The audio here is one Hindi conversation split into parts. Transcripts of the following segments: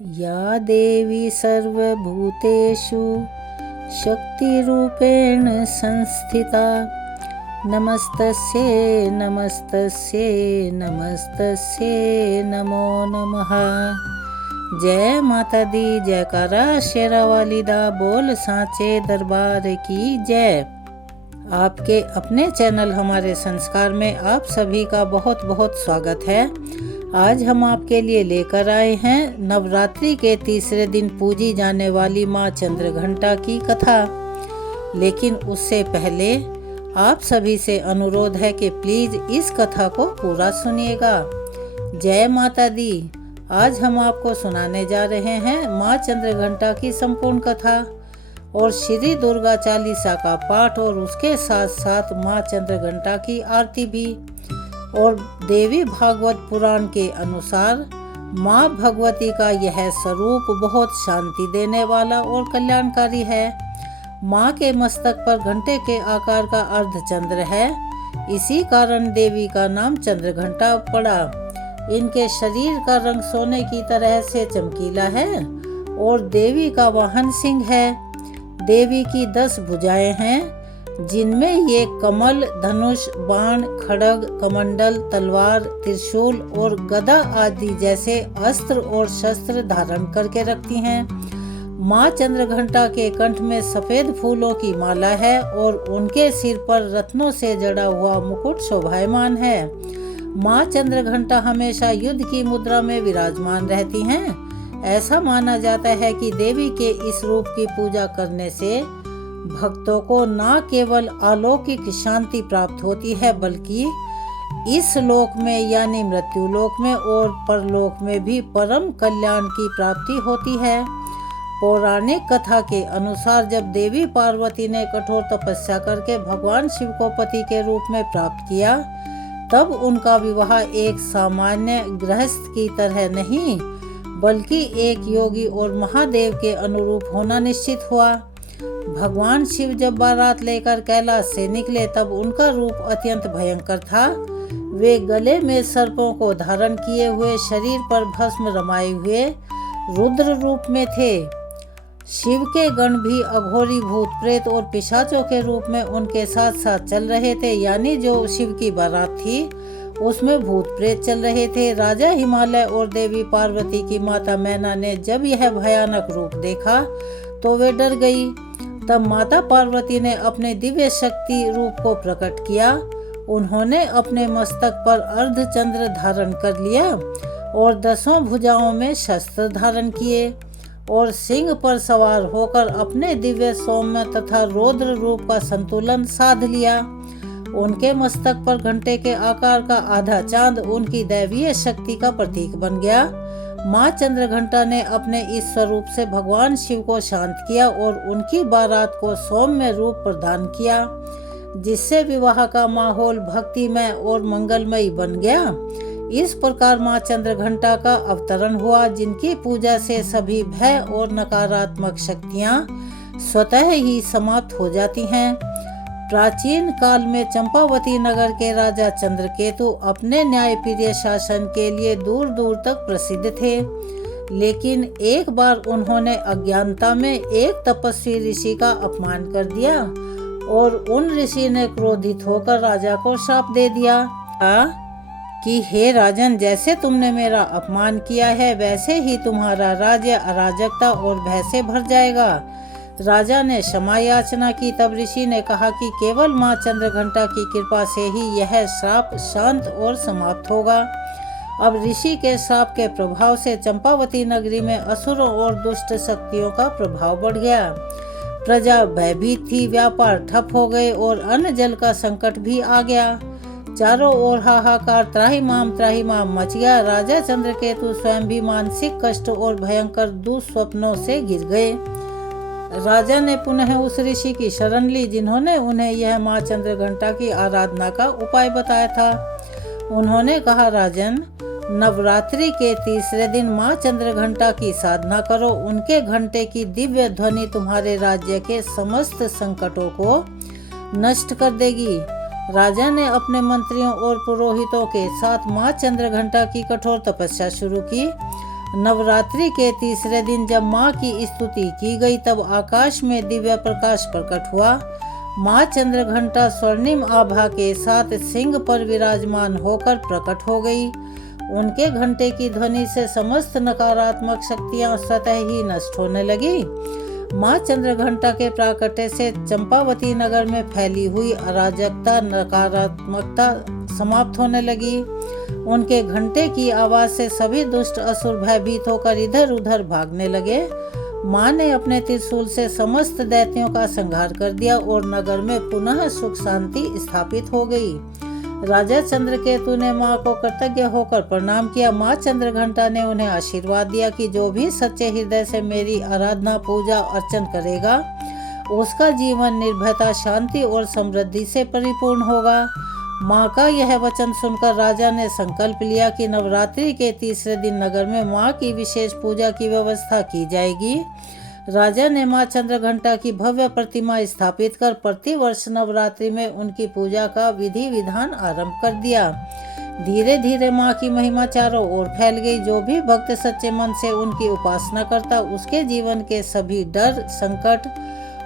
या देवी सर्वभूतेषु शक्तिरूपेण संस्थिता नमस्तस्यै नमस्तस्यै नमस्तस्यै नमो नमः। जय माता दी, जयकारा शेरा वाली दा, बोल सांचे दरबार की जय। आपके अपने चैनल हमारे संस्कार में आप सभी का बहुत बहुत स्वागत है। आज हम आपके लिए लेकर आए हैं नवरात्रि के तीसरे दिन पूजी जाने वाली माँ चंद्रघंटा की कथा। लेकिन उससे पहले आप सभी से अनुरोध है कि प्लीज इस कथा को पूरा सुनिएगा। जय माता दी। आज हम आपको सुनाने जा रहे हैं माँ चंद्रघंटा की संपूर्ण कथा और श्री दुर्गा चालीसा का पाठ और उसके साथ साथ माँ चंद्रघंटा की आरती भी। और देवी भागवत पुराण के अनुसार माँ भगवती का यह स्वरूप बहुत शांति देने वाला और कल्याणकारी है। माँ के मस्तक पर घंटे के आकार का अर्धचंद्र है, इसी कारण देवी का नाम चंद्रघंटा पड़ा। इनके शरीर का रंग सोने की तरह से चमकीला है और देवी का वाहन सिंह है। देवी की 10 भुजाएं हैं जिनमें ये कमल, धनुष, बाण, खड्ग, कमंडल, तलवार, त्रिशूल और गदा आदि जैसे अस्त्र और शस्त्र धारण करके रखती हैं। माँ चंद्रघंटा के कंठ में सफेद फूलों की माला है और उनके सिर पर रत्नों से जड़ा हुआ मुकुट शोभायमान है। माँ चंद्रघंटा हमेशा युद्ध की मुद्रा में विराजमान रहती हैं। ऐसा माना जाता है कि देवी के इस रूप की पूजा करने से भक्तों को न केवल अलौकिक शांति प्राप्त होती है बल्कि इस लोक में यानी मृत्यु लोक में और परलोक में भी परम कल्याण की प्राप्ति होती है। पौराणिक कथा के अनुसार जब देवी पार्वती ने कठोर तपस्या करके भगवान शिव को पति के रूप में प्राप्त किया, तब उनका विवाह एक सामान्य गृहस्थ की तरह नहीं बल्कि एक योगी और महादेव के अनुरूप होना निश्चित हुआ। भगवान शिव जब बारात लेकर कैलाश से निकले तब उनका रूप अत्यंत भयंकर था। वे गले में सर्पों को धारण किए हुए, शरीर पर भस्म रमाए हुए रुद्र रूप में थे। शिव के गण भी अघोरी, भूत प्रेत और पिशाचों के रूप में उनके साथ साथ चल रहे थे, यानी जो शिव की बारात थी उसमें भूत प्रेत चल रहे थे। राजा हिमालय और देवी पार्वती की माता मैना ने जब यह भयानक रूप देखा तो वे डर गई। तब माता पार्वती ने अपने दिव्य शक्ति रूप को प्रकट किया। उन्होंने अपने मस्तक पर अर्धचंद्र धारण कर लिया और 10 भुजाओं में शस्त्र धारण किए और सिंह पर सवार होकर अपने दिव्य सौम्य तथा रौद्र रूप का संतुलन साध लिया। उनके मस्तक पर घंटे के आकार का आधा चांद उनकी दैवीय शक्ति का प्रतीक बन गया। माँ चंद्रघंटा ने अपने इस स्वरूप से भगवान शिव को शांत किया और उनकी बारात को सौम्य रूप प्रदान किया, जिससे विवाह का माहौल भक्तिमय और मंगलमय बन गया। इस प्रकार माँ चंद्रघंटा का अवतरण हुआ, जिनकी पूजा से सभी भय और नकारात्मक शक्तियाँ स्वतः ही समाप्त हो जाती हैं। प्राचीन काल में चंपावती नगर के राजा चंद्रकेतु अपने न्यायप्रिय शासन के लिए दूर दूर तक प्रसिद्ध थे। लेकिन एक बार उन्होंने अज्ञानता में एक तपस्वी ऋषि का अपमान कर दिया और उन ऋषि ने क्रोधित होकर राजा को श्राप दे दिया कि हे राजन, जैसे तुमने मेरा अपमान किया है वैसे ही तुम्हारा राज्य अराजकता और भय से भर जाएगा। राजा ने क्षमा याचना की। तब ऋषि ने कहा कि केवल माँ चंद्रघंटा की कृपा से ही यह श्राप शांत और समाप्त होगा। अब ऋषि के श्राप के प्रभाव से चंपावती नगरी में असुरों और दुष्ट शक्तियों का प्रभाव बढ़ गया। प्रजा भयभीत थी, व्यापार ठप हो गए और अन्न जल का संकट भी आ गया। चारों ओर हाहाकार त्राहिमाम मच गया। राजा चंद्रकेतु स्वयं भी मानसिक कष्ट और भयंकर दुस्वप्नों से घिर गए। राजा ने पुनः उस ऋषि की शरण ली जिन्होंने उन्हें यह माँ चंद्रघंटा की आराधना का उपाय बताया था। उन्होंने कहा, राजन, नवरात्रि के तीसरे दिन माँ चंद्रघंटा की साधना करो। उनके घंटे की दिव्य ध्वनि तुम्हारे राज्य के समस्त संकटों को नष्ट कर देगी। राजा ने अपने मंत्रियों और पुरोहितों के साथ माँ चंद्रघंटा की कठोर तपस्या शुरू की। नवरात्रि के तीसरे दिन जब माँ की स्तुति की गई तब आकाश में दिव्य प्रकाश प्रकट हुआ। माँ चंद्रघंटा स्वर्णिम आभा के साथ सिंह पर विराजमान होकर प्रकट हो गई। उनके घंटे की ध्वनि से समस्त नकारात्मक शक्तियां स्वतः ही नष्ट होने लगी। माँ चंद्रघंटा के प्राकट्य से चंपावती नगर में फैली हुई अराजकता, नकारात्मकता समाप्त होने लगी। उनके घंटे की आवाज से सभी दुष्ट असुर भयभीत होकर इधर उधर भागने लगे। माँ ने अपने त्रिशूल से समस्त दैत्यों का संहार कर दिया और नगर में पुनः सुख शांति स्थापित हो गई। राजा चंद्रकेतु ने माँ को कृतज्ञ होकर प्रणाम किया। माँ चंद्रघंटा ने उन्हें आशीर्वाद दिया कि जो भी सच्चे हृदय से मेरी आराधना, पूजा, अर्चन करेगा उसका जीवन निर्भयता, शांति और समृद्धि से परिपूर्ण होगा। माँ का यह वचन सुनकर राजा ने संकल्प लिया कि नवरात्रि के तीसरे दिन नगर में माँ की विशेष पूजा की व्यवस्था की जाएगी। राजा ने माँ चंद्रघंटा की भव्य प्रतिमा स्थापित कर प्रतिवर्ष नवरात्रि में उनकी पूजा का विधि विधान आरंभ कर दिया। धीरे धीरे माँ की महिमा चारों ओर फैल गई। जो भी भक्त सच्चे मन से उनकी उपासना करता उसके जीवन के सभी डर, संकट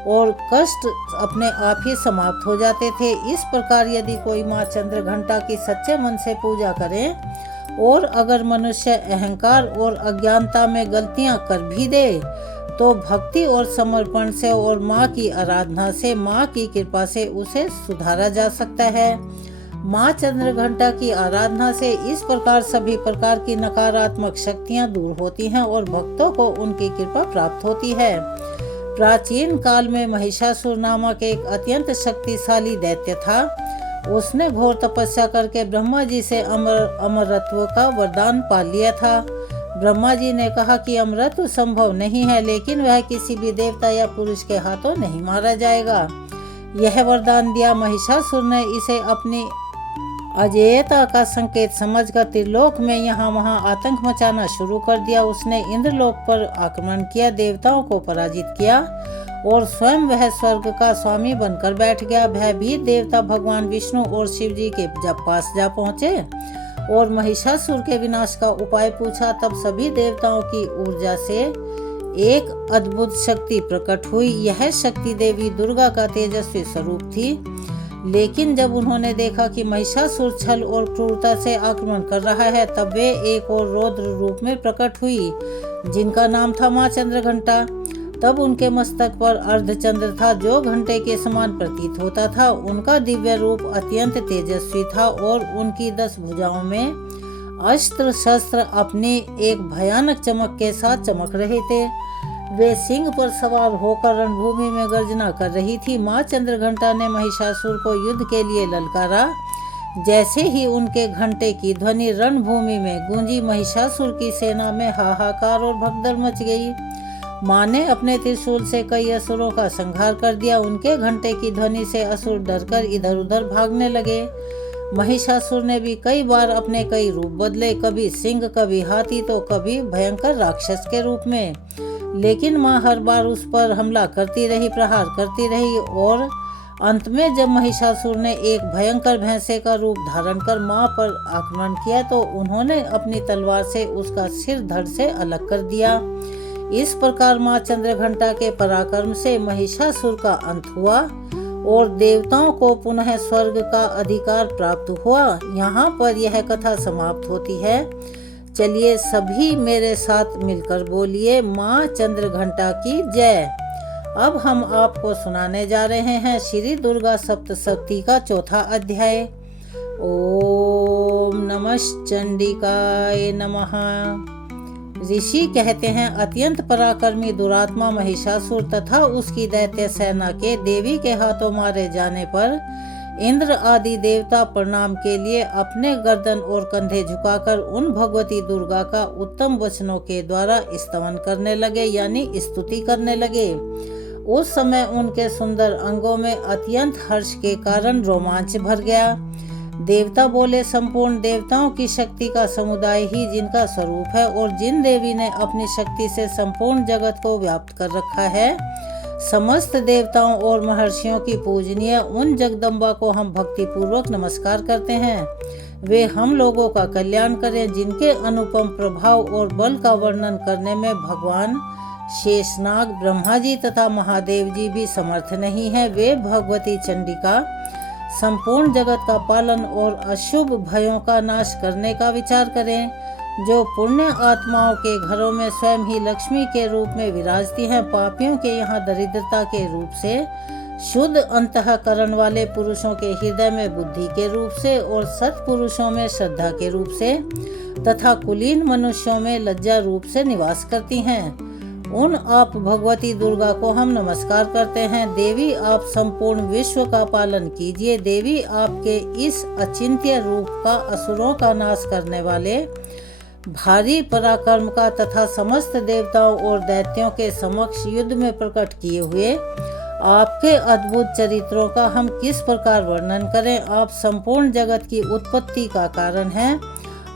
और कष्ट अपने आप ही समाप्त हो जाते थे। इस प्रकार यदि कोई माँ चंद्रघंटा की सच्चे मन से पूजा करे और अगर मनुष्य अहंकार और अज्ञानता में गलतियां कर भी दे तो भक्ति और समर्पण से और माँ की आराधना से, माँ की कृपा से उसे सुधारा जा सकता है। माँ चंद्रघंटा की आराधना से इस प्रकार सभी प्रकार की नकारात्मक शक्तियाँ दूर होती हैं और भक्तों को उनकी कृपा प्राप्त होती है। प्राचीन काल में महिषासुर नामक एक अत्यंत शक्तिशाली दैत्य था। उसने घोर तपस्या करके ब्रह्मा जी से अमरत्व का वरदान पा लिया था। ब्रह्मा जी ने कहा कि अमरत्व संभव नहीं है, लेकिन वह किसी भी देवता या पुरुष के हाथों नहीं मारा जाएगा। यह वरदान दिया। महिषासुर ने इसे अपनी अजेयता का संकेत समझकर त्रिलोक में यहाँ वहाँ आतंक मचाना शुरू कर दिया। उसने इंद्रलोक पर आक्रमण किया, देवताओं को पराजित किया और स्वयं वह स्वर्ग का स्वामी बनकर बैठ गया। भयभीत देवता भगवान विष्णु और शिव जी के पास जा पहुँचे और महिषासुर के विनाश का उपाय पूछा। तब सभी देवताओं की ऊर्जा से एक अद्भुत शक्ति प्रकट हुई। यह शक्ति देवी दुर्गा का तेजस्वी स्वरूप थी। लेकिन जब उन्होंने देखा कि महिषासुर छल और क्रूरता से आक्रमण कर रहा है तब वे एक और रौद्र रूप में प्रकट हुई जिनका नाम था माँ चंद्रघंटा। तब उनके मस्तक पर अर्धचंद्र था जो घंटे के समान प्रतीत होता था। उनका दिव्य रूप अत्यंत तेजस्वी था और उनकी 10 भुजाओं में अस्त्र शस्त्र अपनी एक भयानक चमक के साथ चमक रहे थे। वे सिंह पर सवार होकर रणभूमि में गर्जना कर रही थी। माँ चंद्रघंटा ने महिषासुर को युद्ध के लिए ललकारा। जैसे ही उनके घंटे की ध्वनि रणभूमि में गूंजी, महिषासुर की सेना में हाहाकार और भगदड़ मच गई। माँ ने अपने त्रिशूल से कई असुरों का संहार कर दिया। उनके घंटे की ध्वनि से असुर डरकर इधर उधर भागने लगे। महिषासुर ने भी कई बार अपने कई रूप बदले, कभी सिंह, कभी हाथी तो कभी भयंकर राक्षस के रूप में। लेकिन माँ हर बार उस पर हमला करती रही, प्रहार करती रही और अंत में जब महिषासुर ने एक भयंकर भैंसे का रूप धारण कर माँ पर आक्रमण किया तो उन्होंने अपनी तलवार से उसका सिर धड़ से अलग कर दिया। इस प्रकार माँ चंद्रघंटा के पराक्रम से महिषासुर का अंत हुआ और देवताओं को पुनः स्वर्ग का अधिकार प्राप्त हुआ। यहाँ पर यह कथा समाप्त होती है। चलिए सभी मेरे साथ मिलकर बोलिए माँ चंद्रघंटा की जय। अब हम आपको सुनाने जा रहे हैं श्री दुर्गा सप्तशती का 4था अध्याय। ओम नमः चंडिकाय नमः। ऋषि कहते हैं अत्यंत पराक्रमी दुरात्मा महिषासुर तथा उसकी दैत्य सेना के देवी के हाथों मारे जाने पर इंद्र आदि देवता प्रणाम के लिए अपने गर्दन और कंधे झुकाकर उन भगवती दुर्गा का उत्तम वचनों के द्वारा स्तवन करने लगे, यानी स्तुति करने लगे। उस समय उनके सुंदर अंगों में अत्यंत हर्ष के कारण रोमांच भर गया। देवता बोले, संपूर्ण देवताओं की शक्ति का समुदाय ही जिनका स्वरूप है और जिन देवी ने अपनी शक्ति से संपूर्ण जगत को व्याप्त कर रखा है, समस्त देवताओं और महर्षियों की पूजनीय उन जगदम्बा को हम भक्ति पूर्वक नमस्कार करते हैं। वे हम लोगों का कल्याण करें, जिनके अनुपम प्रभाव और बल का वर्णन करने में भगवान शेषनाग, ब्रह्मा जी तथा महादेव जी भी समर्थ नहीं है। वे भगवती चंडिका संपूर्ण जगत का पालन और अशुभ भयों का नाश करने का विचार करें, जो पुण्य आत्माओं के घरों में स्वयं ही लक्ष्मी के रूप में विराजती हैं। पापियों के यहाँ दरिद्रता के रूप से, शुद्ध अंतःकरण वाले पुरुषों के हृदय में बुद्धि के रूप से और सत्पुरुषों में श्रद्धा के रूप से तथा कुलीन मनुष्यों में लज्जा रूप से निवास करती हैं। उन आप भगवती दुर्गा को हम नमस्कार करते हैं। देवी, आप संपूर्ण विश्व का पालन कीजिए। देवी, आपके इस अचिंत्य रूप का असुरों का नाश करने वाले भारी पराक्रम का तथा समस्त देवताओं और दैत्यों के समक्ष युद्ध में प्रकट किए हुए आपके अद्भुत चरित्रों का हम किस प्रकार वर्णन करें। आप संपूर्ण जगत की उत्पत्ति का कारण हैं।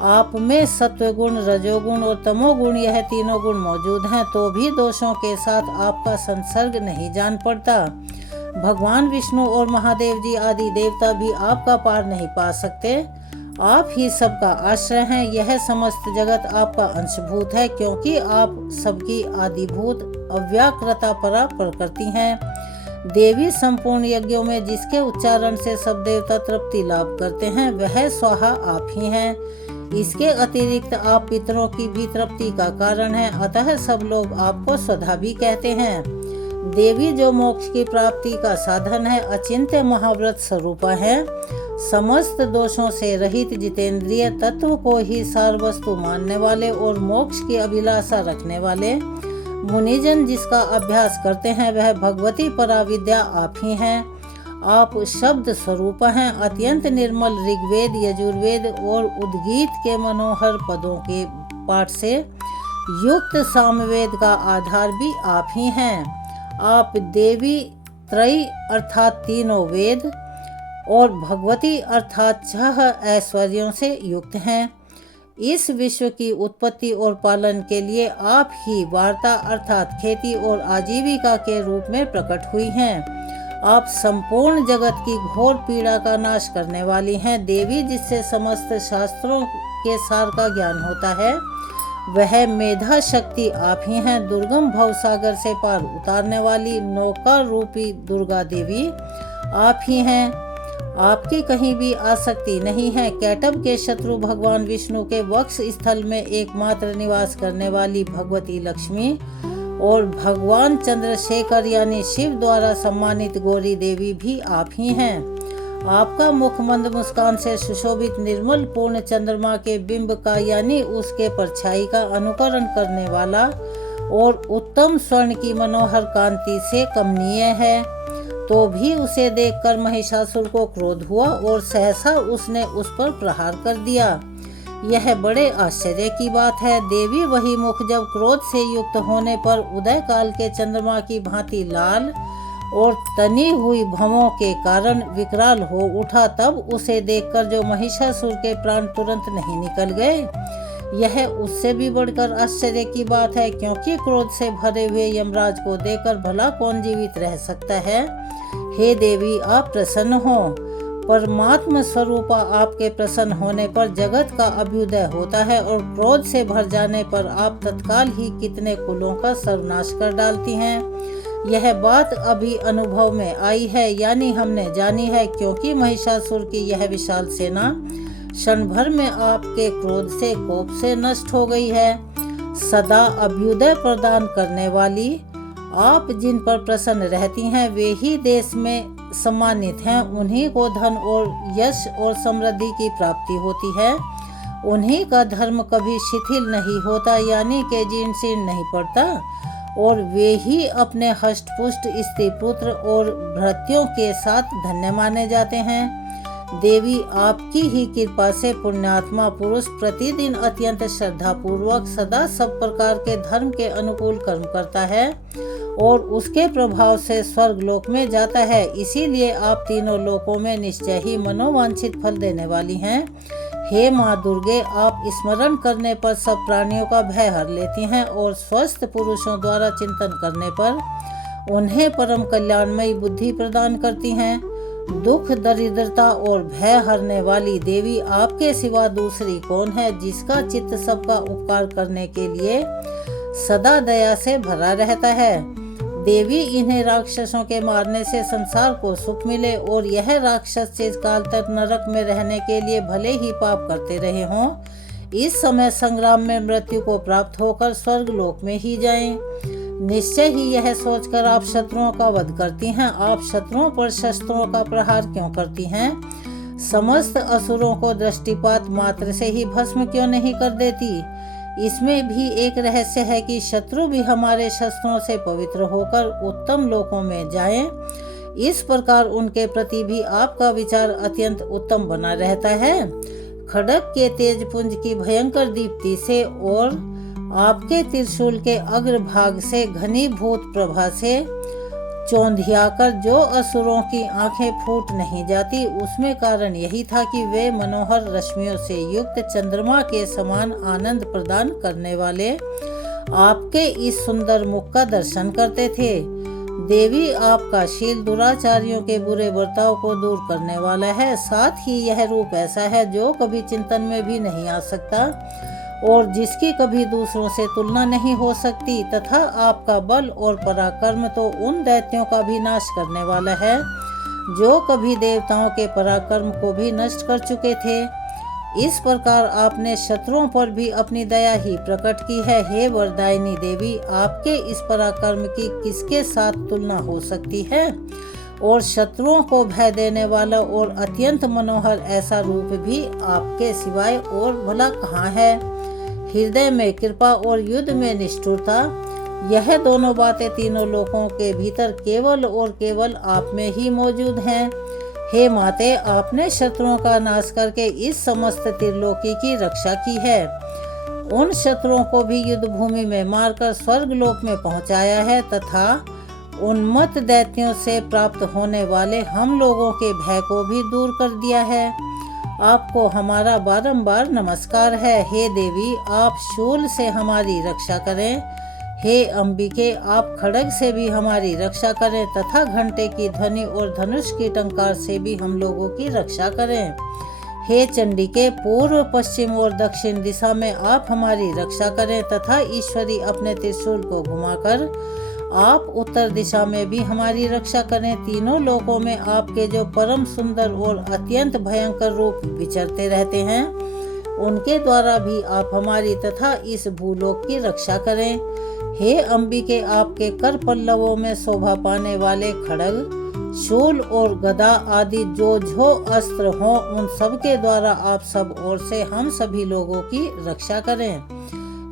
आप में सत्वगुण, रजोगुण और तमोगुण, यह तीनों गुण मौजूद हैं, तो भी दोषों के साथ आपका संसर्ग नहीं जान पड़ता। भगवान विष्णु और महादेव जी आदि देवता भी आपका पार नहीं पा सकते। आप ही सबका आश्रय हैं। यह समस्त जगत आपका अंशभूत है, क्योंकि आप सबकी आदिभूत अव्याकृता परा प्रकृति हैं। देवी, संपूर्ण यज्ञों में जिसके उच्चारण से सब देवता तृप्ति लाभ करते हैं, वह स्वाहा आप ही हैं। इसके अतिरिक्त आप पितरों की भी तृप्ति का कारण हैं, अतः सब लोग आपको स्वधा भी कहते हैं। देवी, जो मोक्ष की प्राप्ति का साधन है, अचिंत्य महाव्रत स्वरूपा है। समस्त दोषों से रहित जितेंद्रिय, तत्व को ही सार वस्तु मानने वाले और मोक्ष की अभिलाषा रखने वाले मुनिजन जिसका अभ्यास करते हैं, वह भगवती पराविद्या आप ही हैं। आप शब्द स्वरूप हैं। अत्यंत निर्मल ऋग्वेद, यजुर्वेद और उद्गीत के मनोहर पदों के पाठ से युक्त सामवेद का आधार भी आप ही हैं। आप देवी त्रयी अर्थात तीनों वेद और भगवती अर्थात 6 ऐश्वर्यों से युक्त हैं। इस विश्व की उत्पत्ति और पालन के लिए आप ही वार्ता अर्थात खेती और आजीविका के रूप में प्रकट हुई हैं। आप संपूर्ण जगत की घोर पीड़ा का नाश करने वाली हैं। देवी, जिससे समस्त शास्त्रों के सार का ज्ञान होता है, वह मेधा शक्ति आप ही हैं। दुर्गम भवसागर से पार उतारने वाली नौका रूपी दुर्गा देवी आप ही हैं। आपकी कहीं भी आसक्ति नहीं है। कैटभ के शत्रु भगवान विष्णु के वक्ष स्थल में एकमात्र निवास करने वाली भगवती लक्ष्मी और भगवान चंद्रशेखर यानी शिव द्वारा सम्मानित गौरी देवी भी आप ही हैं। आपका मुख मंद मुस्कान से सुशोभित निर्मल पूर्ण चंद्रमा के बिंब का यानी उसके परछाई का अनुकरण करने वाला और उत्तम स्वर्ण की मनोहर कांति से कमनीय है। तो भी उसे देखकर महिषासुर को क्रोध हुआ और सहसा उसने उस पर प्रहार कर दिया। यह बड़े आश्चर्य की बात है। देवी, वही मुख जब क्रोध से युक्त होने पर उदय काल के चंद्रमा की भांति लाल और तनी हुई भवों के कारण विकराल हो उठा, तब उसे देखकर जो महिषासुर के प्राण तुरंत नहीं निकल गए, यह उससे भी बढ़कर आश्चर्य की बात है, क्योंकि क्रोध से भरे हुए यमराज को देखकर भला कौन जीवित रह सकता है। हे देवी, आप प्रसन्न हो। परमात्म स्वरूपा आपके प्रसन्न होने पर जगत का अभ्युदय होता है और क्रोध से भर जाने पर आप तत्काल ही कितने कुलों का सर्वनाश कर डालती हैं। यह बात अभी अनुभव में आई है, यानी हमने जानी है, क्योंकि महिषासुर की यह विशाल सेना क्षण भर में आपके क्रोध से, कोप से नष्ट हो गई है। सदा अभ्युदय प्रदान करने वाली आप जिन पर प्रसन्न रहती हैं, वे ही देश में सम्मानित हैं। उन्हीं को धन और यश और समृद्धि की प्राप्ति होती है। उन्हीं का धर्म कभी शिथिल नहीं होता, यानी कि जीर्ण शीर्ण नहीं पड़ता, और वे ही अपने हष्टपुष्ट स्त्री पुत्र और भृत्यों के साथ धन्य माने जाते हैं। देवी, आपकी ही कृपा से पुण्यात्मा पुरुष प्रतिदिन अत्यंत श्रद्धा पूर्वक सदा सब प्रकार के धर्म के अनुकूल कर्म करता है और उसके प्रभाव से स्वर्ग लोक में जाता है। इसीलिए आप तीनों लोकों में निश्चय ही मनोवांछित फल देने वाली हैं। हे माँ दुर्गे, आप स्मरण करने पर सब प्राणियों का भय हर लेती हैं और स्वस्थ पुरुषों द्वारा चिंतन करने पर उन्हें परम कल्याणमयी बुद्धि प्रदान करती हैं। दुख, दरिद्रता और भय हरने वाली देवी आपके सिवा दूसरी कौन है, जिसका चित्त सबका उपकार करने के लिए सदा दया से भरा रहता है। देवी, इन्हें राक्षसों के मारने से संसार को सुख मिले और यह राक्षस चिर काल तक नरक में रहने के लिए भले ही पाप करते रहे हों, इस समय संग्राम में मृत्यु को प्राप्त होकर स्वर्ग लोक में ही जाएं। निश्चय ही यह सोचकर आप शत्रुओं का वध करती हैं। आप शत्रुओं पर शस्त्रों का प्रहार क्यों करती हैं? समस्त असुरों को दृष्टिपात मात्र से ही भस्म क्यों नहीं कर देती? इसमें भी एक रहस्य है कि शत्रु भी हमारे शस्त्रों से पवित्र होकर उत्तम लोकों में जाएं। इस प्रकार उनके प्रति भी आपका विचार अत्यंत उत्तम बना रहता है। खड्ग के तेज पुंज की भयंकर दीप्ति से और आपके त्रिशूल के अग्रभाग से घनीभूत प्रभा से चौंधियाकर जो असुरों की आंखें फूट नहीं जाती, उसमें कारण यही था कि वे मनोहर रश्मियों से युक्त चंद्रमा के समान आनंद प्रदान करने वाले आपके इस सुंदर मुख का दर्शन करते थे। देवी, आपका शील दुराचारियों के बुरे बर्ताव को दूर करने वाला है। साथ ही यह रूप ऐसा है जो कभी चिंतन में भी नहीं आ सकता और जिसकी कभी दूसरों से तुलना नहीं हो सकती, तथा आपका बल और पराक्रम तो उन दैत्यों का भी नाश करने वाला है जो कभी देवताओं के पराक्रम को भी नष्ट कर चुके थे। इस प्रकार आपने शत्रुओं पर भी अपनी दया ही प्रकट की है। हे वरदायिनी देवी, आपके इस पराक्रम की किसके साथ तुलना हो सकती है? और शत्रुओं को भय देने वाला और अत्यंत मनोहर ऐसा रूप भी आपके सिवाय और भला कहाँ है? हृदय में कृपा और युद्ध में निष्ठुरता, यह दोनों बातें तीनों लोकों के भीतर केवल और केवल आप में ही मौजूद हैं। हे माते, आपने शत्रुओं का नाश करके इस समस्त त्रिलोकी की रक्षा की है। उन शत्रुओं को भी युद्ध भूमि में मारकर स्वर्ग लोक में पहुंचाया है तथा उन्मत्त दैत्यों से प्राप्त होने वाले हम लोगों के भय को भी दूर कर दिया है। आपको हमारा बारंबार नमस्कार है। हे देवी, आप शूल से हमारी रक्षा करें। हे अंबिके, आप खड्ग से भी हमारी रक्षा करें तथा घंटे की ध्वनि और धनुष की टंकार से भी हम लोगों की रक्षा करें। हे चंडिके, पूर्व, पश्चिम और दक्षिण दिशा में आप हमारी रक्षा करें तथा ईश्वरी अपने त्रिशूल को घुमाकर आप उत्तर दिशा में भी हमारी रक्षा करें। तीनों लोकों में आपके जो परम सुंदर और अत्यंत भयंकर रूप विचरते रहते हैं, उनके द्वारा भी आप हमारी तथा इस भूलोक की रक्षा करें। हे अंबिके, आपके कर पल्लवों में शोभा पाने वाले खड्ग, शूल और गदा आदि जो अस्त्र हों, उन सब के द्वारा आप सब ओर से हम सभी लोगों की रक्षा करें।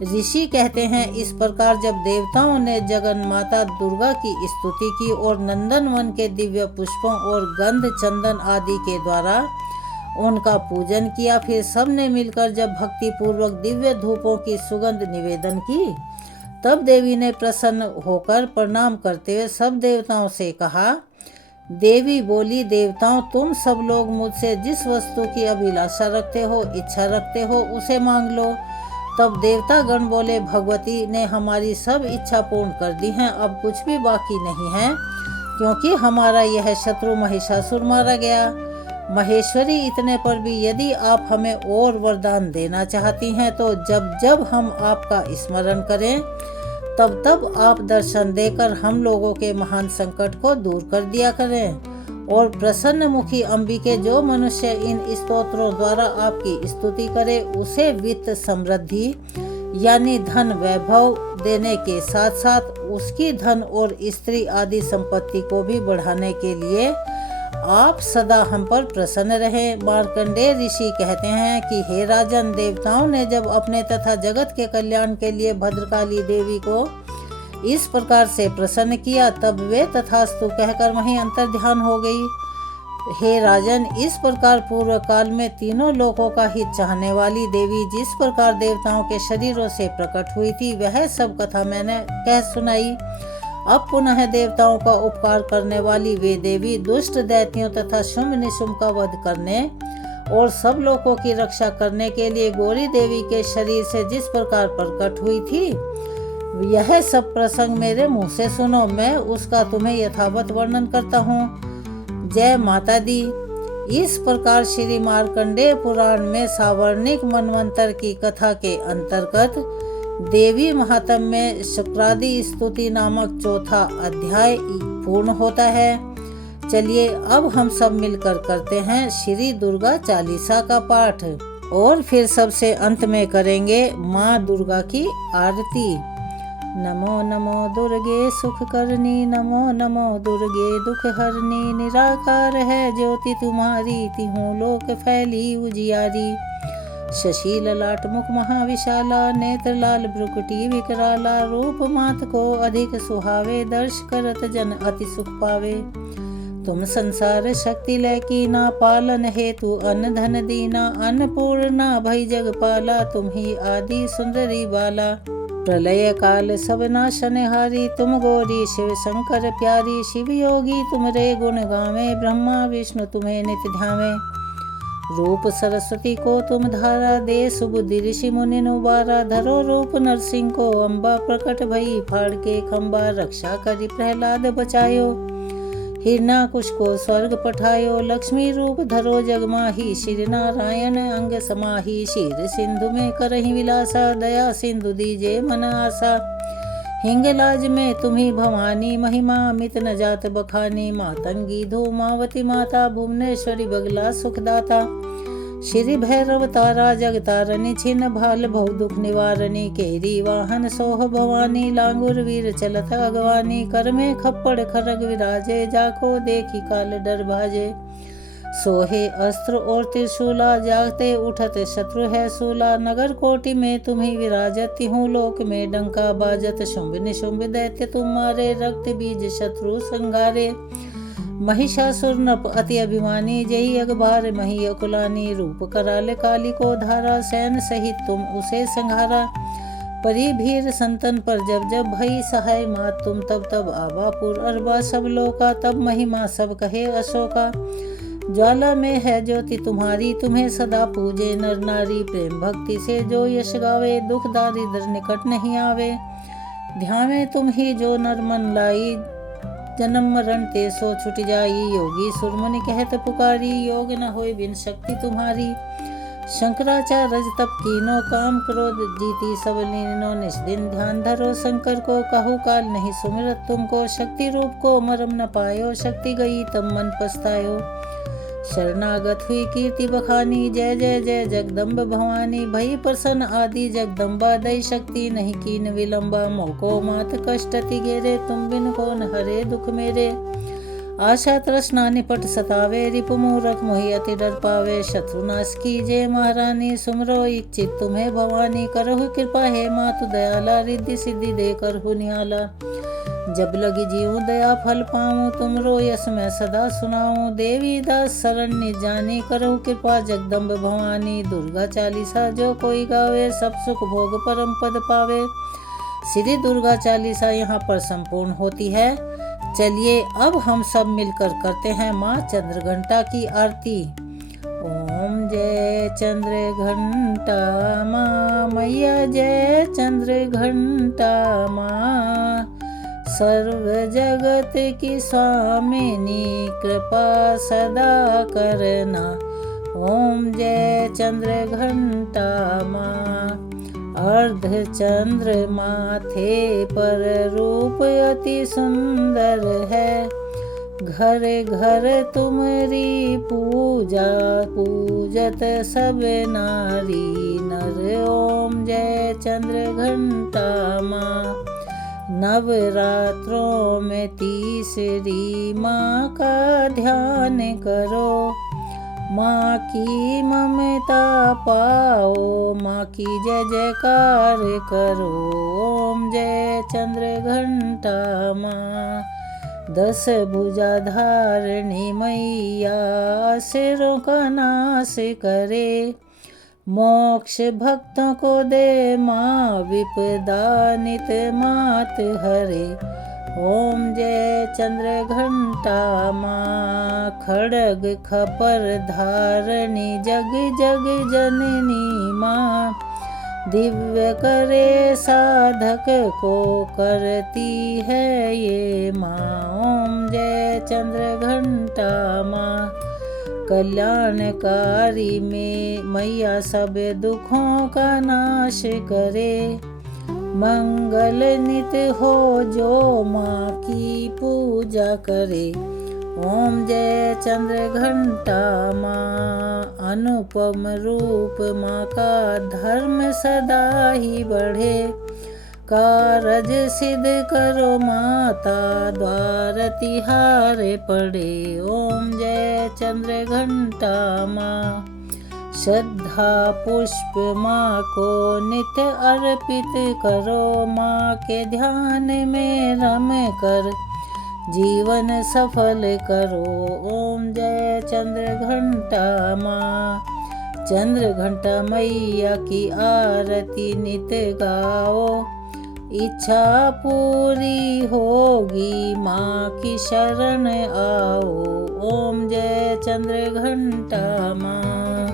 ऋषि कहते हैं, इस प्रकार जब देवताओं ने जगन माता दुर्गा की स्तुति की और नंदनवन के दिव्य पुष्पों और गंध चंदन आदि के द्वारा उनका पूजन किया, फिर सब ने मिलकर जब भक्ति पूर्वक दिव्य धूपों की सुगंध निवेदन की, तब देवी ने प्रसन्न होकर प्रणाम करते हुए सब देवताओं से कहा। देवी बोली, देवताओं, तुम सब लोग मुझसे जिस वस्तु की अभिलाषा रखते हो, इच्छा रखते हो, उसे मांग लो। तब देवता गण बोले, भगवती ने हमारी सब इच्छा पूर्ण कर दी है, अब कुछ भी बाकी नहीं है, क्योंकि हमारा यह शत्रु महिषासुर मारा गया। महेश्वरी, इतने पर भी यदि आप हमें और वरदान देना चाहती हैं तो जब जब हम आपका स्मरण करें तब तब आप दर्शन देकर हम लोगों के महान संकट को दूर कर दिया करें। और प्रसन्न मुखी अंबिके, जो मनुष्य इन स्तोत्रों द्वारा आपकी स्तुति करे, उसे वित्त समृद्धि यानी धन वैभव देने के साथ साथ उसकी धन और स्त्री आदि संपत्ति को भी बढ़ाने के लिए आप सदा हम पर प्रसन्न रहें। मार्कंडेय ऋषि कहते हैं कि हे राजन, देवताओं ने जब अपने तथा जगत के कल्याण के लिए भद्रकाली देवी को इस प्रकार से प्रसन्न किया, तब वे तथास्तु कहकर वहीं अंतर्ध्यान हो गई। हे राजन, इस प्रकार पूर्व काल में तीनों लोकों का हित चाहने वाली देवी जिस प्रकार देवताओं के शरीरों से प्रकट हुई थी, वह सब कथा मैंने कह सुनाई। अब पुनः देवताओं का उपकार करने वाली वे देवी दुष्ट दैत्यों तथा शुंभ निशुंभ का वध करने और सब लोगों की रक्षा करने के लिए गौरी देवी के शरीर से जिस प्रकार प्रकट हुई थी, यह सब प्रसंग मेरे मुंह से सुनो। मैं उसका तुम्हें यथावत वर्णन करता हूँ। जय माता दी। इस प्रकार श्री मार्कंडेय पुराण में सावर्णिक मनवंतर की कथा के अंतर्गत देवी महात्म्य में शुक्रादि स्तुति नामक चौथा अध्याय पूर्ण होता है। चलिए अब हम सब मिलकर करते हैं श्री दुर्गा चालीसा का पाठ और फिर सबसे अंत में करेंगे माँ दुर्गा की आरती। नमो नमो दुर्गे सुख करनी, नमो नमो दुर्गे दुख हरनी, निराकार है ज्योति तुम्हारी, तिहूँ लोक फैली उजियारी। शशि ललाट मुख महाविशाला, नेत्र लाल भ्रुकुटी विकराला, रूप मात को अधिक सुहावे, दर्श करत जन अति सुख पावे। तुम संसार शक्ति लैकीना, पालन हेतु अन्न धन दीना, अन्नपूर्णा भई जगपाला, तुम ही आदि सुंदरी बाला। प्रलय काल सब नाशनहारी, तुम गौरी शिव शंकर प्यारी, शिव योगी तुमरे गुण गावे, ब्रह्मा विष्णु तुम्हें नित ध्यावे। रूप सरस्वती को तुम धारा, दे सुबुद्धि ऋषि मुनि उबारा, धरो रूप नरसिंह को अम्बा, प्रकट भई फाड़ के खम्बा, रक्षा करी प्रहलाद बचायो, हिरणाकुश को स्वर्ग पठायो, लक्ष्मी रूप धरो जगमाही, श्री नारायण अंग समाही, शीर सिंधु में करहि विलासा, दया सिंधु दीजे मन आसा। हिंगलाज में तुम्ही भवानी, महिमा अमित न जात बखानी, मातंगी धूमावती माता, भुवनेश्वरी बगला सुखदाता। श्री भैरव तारा जगतारणी, छिन्न भाल भव दुख निवारणी, केरी वाहन सोह भवानी, लांगुर वीर चलत अगवानी, कर में खप्पड़ खरग विराजे, जाको देखी काल डर भाजे। सोहे अस्त्र और त्रिशूला, जागते उठत शत्रु है सूला, नगर कोटि में तुम्ही विराजत, तिहूँ लोक में डंका बाजत, शुंभ निशुंभ दैत्य तुम्हारे, रक्त बीज शत्रु संगारे। महिषासुर नप अति अभिमानी, जही अगबार मही अकुलानी, रूप कराल काली को धारा, सैन सहित तुम उसे संघारा। परी भीर संतन पर जब जब भई सहाय, मात तुम तब तब आबापुर अरबा, सब लोका तब महिमा सब कहे अशोका। ज्वाला में है ज्योति तुम्हारी, तुम्हें सदा पूजे नर नारी, प्रेम भक्ति से जो यश गावे, दुख दारिद्र निकट नहीं आवे। ध्यावे तुम ही जो नर मन लाई, जन्म मरण ते सो छुट जाई, योगी सुरमुनि कहत पुकारी, योग न होय बिन शक्ति तुम्हारी। शंकराचार्य तप कीनो, काम क्रोध जीती सब लीनो, निज दिन ध्यान धरो शंकर को, कहु काल नहीं सुमिरत तुमको, शक्ति रूप को मरम न पायो, शक्ति गई तब मन पछतायो। शरणागत हुई कीर्ति बखानी, जय जय जय जगदम्ब भवानी, भई प्रसन्न आदि जगदम्बा, दई शक्ति नहीं कीन विलंबा, मोको मात कष्ट अति घेरे, तुम बिन कौन हरे दुख मेरे। आशा तृष्णा निपट सतावे, रिपु मूरख मोहि अति डर पावे, शत्रुनाश कीजे महारानी, सुमरो इच्छित तुम्हें भवानी, करहु कृपा हे मातु दयाला, रिद्धि सिद्धि दे करहु निहाला। जब लगी जीव दया फल पाऊँ, तुमरो यश मैं सदा सुनाऊँ, देवी दास शरण्य जानी, करहु कृपा जगदम्ब भवानी। दुर्गा चालीसा जो कोई गावे, सब सुख भोग परम पद पावे। श्री दुर्गा चालीसा यहाँ पर संपूर्ण होती है। चलिए अब हम सब मिलकर करते हैं माँ चंद्रघंटा की आरती। ओम जय चंद्र घंटा माँ, मैया जय चंद्र घंटा माँ, सर्व जगत की स्वामिनी, कृपा सदा करना। ओम जय चंद्र घंटा माँ, अर्ध चंद्र माथे पर रूप अति सुंदर है, घर घर तुमरी पूजा पूजत सब नारी नर। ओम जय चंद्र घंटा माँ, नवरात्रों में तीसरी माँ का ध्यान करो, माँ की ममता पाओ, माँ की जय जयकार करो। ओम जय चंद्र घंटा माँ, 10 भुजा धारणी मैया, असुरों का नाश करे, मोक्ष भक्तों को दे माँ, विपदा नित मात हरे। ओम जय चंद्र घंटा माँ, खड़ग खपर धारणी, जग जग जननी माँ, दिव्य करे साधक को करती है ये माँ। ओम जय चंद्र घंटा माँ, कल्याणकारी में मैया सब दुखों का नाश करे। मंगल नित हो जो माँ की पूजा करे। ओम जय चंद्र घंटा माँ, अनुपम रूप माँ का धर्म सदा ही बढ़े। कारज सिद्ध करो माता, द्वार तिहारे पड़े। ओम जय चंद्र घंटा माँ, श्रद्धा पुष्प माँ को नित्य अर्पित करो। माँ के ध्यान में रम कर जीवन सफल करो। ओम जय चंद्र घंटा माँ, चंद्र घंटा मैया की आरती नित्य गाओ। इच्छा पूरी होगी माँ की शरण आओ। ओम जय चंद्र घंटा माँ,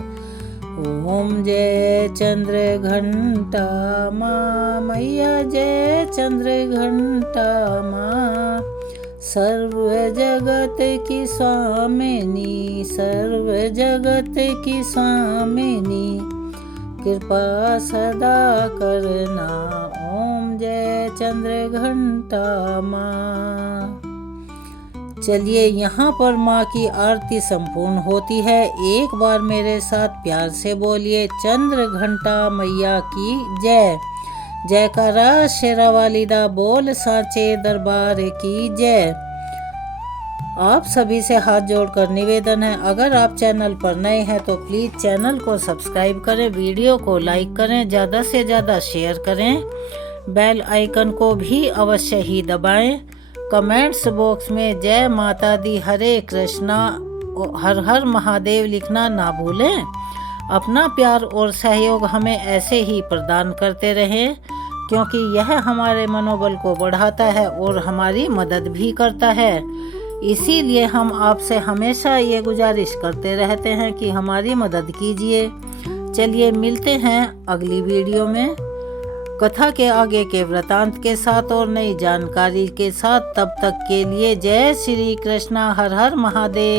ओम जय चंद्र घंटा माँ, मैया जय चंद्र घंटा माँ। सर्व जगत की स्वामिनी, सर्व जगत की स्वामिनी, कृपा सदा करना। ओम जय चंद्र घंटा माँ। चलिए यहाँ पर माँ की आरती संपूर्ण होती है। एक बार मेरे साथ प्यार से बोलिए, चंद्र घंटा मैया की जय। जयकारा शेरावाली दा बोल सांचे दरबार की जय। आप सभी से हाथ जोड़कर निवेदन है, अगर आप चैनल पर नए हैं तो प्लीज़ चैनल को सब्सक्राइब करें, वीडियो को लाइक करें, ज़्यादा से ज़्यादा शेयर करें, बेल आइकन को भी अवश्य ही दबाएं। कमेंट्स बॉक्स में जय माता दी, हरे कृष्णा, हर हर महादेव लिखना ना भूलें। अपना प्यार और सहयोग हमें ऐसे ही प्रदान करते रहें, क्योंकि यह हमारे मनोबल को बढ़ाता है और हमारी मदद भी करता है। इसीलिए हम आपसे हमेशा ये गुजारिश करते रहते हैं कि हमारी मदद कीजिए। चलिए मिलते हैं अगली वीडियो में कथा के आगे के वृतांत के साथ और नई जानकारी के साथ। तब तक के लिए जय श्री कृष्णा, हर हर महादेव।